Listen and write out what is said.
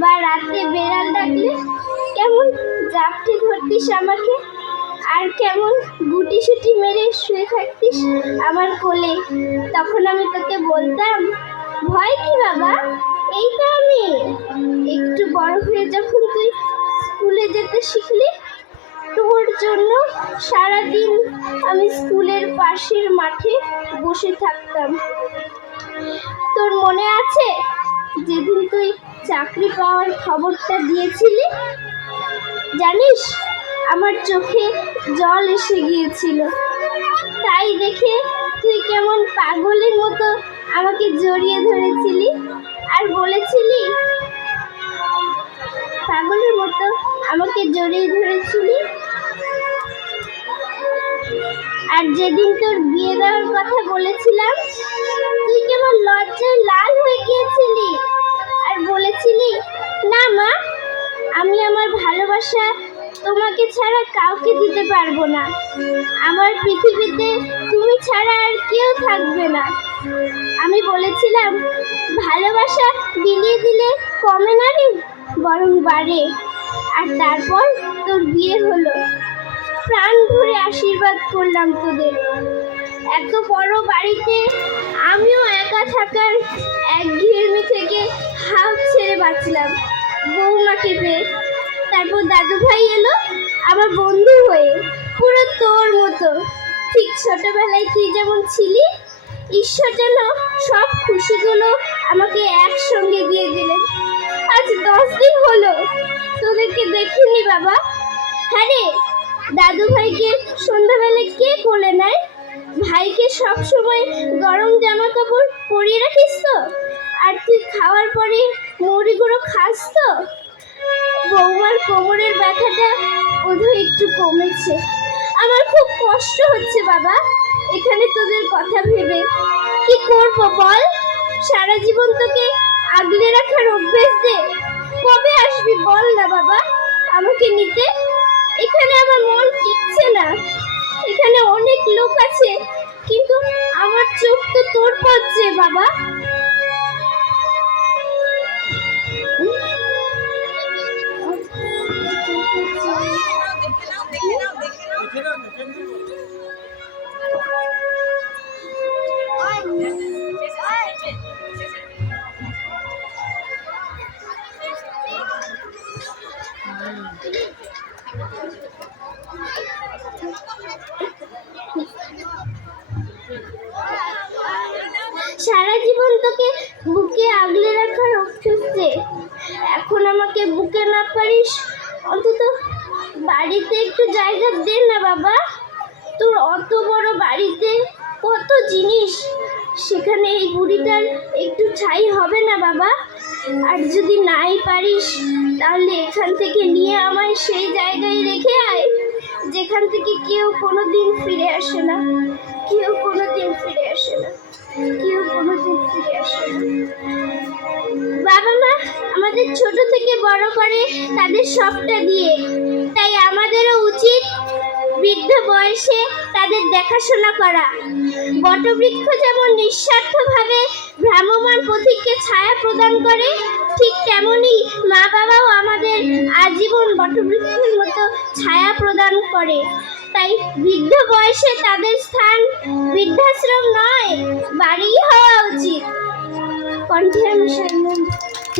বা রাতে বেড়াল ডাকলে কেমন জাপটে ধরতিস আমাকে, আর কেমন গুটি সুটি মেরে শুয়ে থাকতিস আমার কোলে। তখন আমি তোকে বলতাম, ভয় কি বাবা, এই তো আমি। একটু বড় হয়ে যখন তুই স্কুলে যেতে শিখলি, তোর জন্য সারাদিন আমি স্কুলের পাশের মাঠে বসে থাকতাম। তোর মনে আছে যেদিন তুই চাকরি পাওয়ার খবরটা দিয়েছিলি? জানিস, আমার চোখে জল এসে গিয়েছিল। তাই দেখে তুই কেমন পাগলের মতো আমাকে জড়িয়ে ধরেছিলি আর বলেছিলি, পাগলের মতো আমাকে জড়িয়ে ধরেছিলি। আর যেদিন তোর বিয়ে দেওয়ার কথা বলেছিলাম, তুই কেমন লজ্জায় লাল হয়ে গিয়েছিলি আর বলেছিলি, না মা, আমি আমার ভালোবাসা তোমাকে ছাড়া কাউকে দিতে পারবো না। আমার পৃথিবীতে তুমি ছাড়া আর কেউ থাকবে না। আমি বলেছিলাম, ভালোবাসা বিলিয়ে দিলে কমে না রে, বরং বাড়ে। আর তারপর তোর বিয়ে হলো। প্রাণ ভরে আশীর্বাদ করলাম তোদের। এত বড় বাড়িতে আমিও একা থাকার একঘেয়েমি থেকে হাল ছেড়ে বাঁচলাম বৌমাকে পেয়ে। তারপর দাদু ভাই এলো আমার বন্ধু হয়ে, পুরো তোর মতো। ঠিক ছোটবেলায় তুই যেমন ছিলি, ঈশ্বর যেন সব খুশিগুলো আমাকে একসঙ্গে দিয়ে দিলেন। আজ 10 দিন হলো তোদেরকে দেখিনি বাবা। হ্যাঁ রে, দাদু ভাইকে সন্ধ্যাবেলায় কে কোলে নেয়? ভাইকে সব সময় গরম জামা কাপড় পরিয়ে রাখিস তো? আর তুই খাওয়ার পরে মুড়ি গুঁড়ো খাস তো? বৌমার কোমরের ব্যথাটা বোধহয় একটু কমেছে। আমার খুব কষ্ট হচ্ছে বাবা এখানে তোদের কথা ভেবে। কি করব বল? সারা জীবন তোকে আগলে রাখার অভ্যেস দে। কবে আসবি বল না বাবা আমাকে নিতে? এখানে আমার মন টিকছে না। এখানে অনেক লোক আছে, কিন্তু আমার চোখ তো তোর পথে বাবা। সারা জীবন তোকে বুকে আগলে রাখার অভ্যেস দে। এখন আমাকে বুকে না পারিস, অন্তত বাড়িতে একটু জায়গা দে না বাবা। তোর অত বড় বাড়িতে কত জিনিস, সেখানে এই বুড়িটার একটু ঠাঁই হবে না বাবা? আর যদি নাই পারিস, তাহলে এখান থেকে নিয়ে আমায় সেই জায়গায় রেখে আয় যেখান থেকে কেউ কোনোদিন ফিরে আসে না। কেউ কোনোদিন ফিরে আসে না। কেউ কোনোদিন ফিরে আসে না। বাবা মা আমাদের ছোট থেকে বড় করে তাদের সবটা দিয়ে, তাই আমাদেরও উচিত বৃদ্ধ বয়সে তাদের দেখাশোনা করা। বটবৃক্ষ যেমন নিঃস্বার্থভাবে ভ্রাম্যমাণ পথিককে ছায়া প্রদান করে, ঠিক তেমনি মা বাবাও আমাদের আজীবন বটবৃক্ষের মতো ছায়া প্রদান করে। তাই বৃদ্ধ বয়সে তাদের স্থান বৃদ্ধাশ্রম নয়, বাড়িই হওয়া উচিত। কণ্ঠে আমি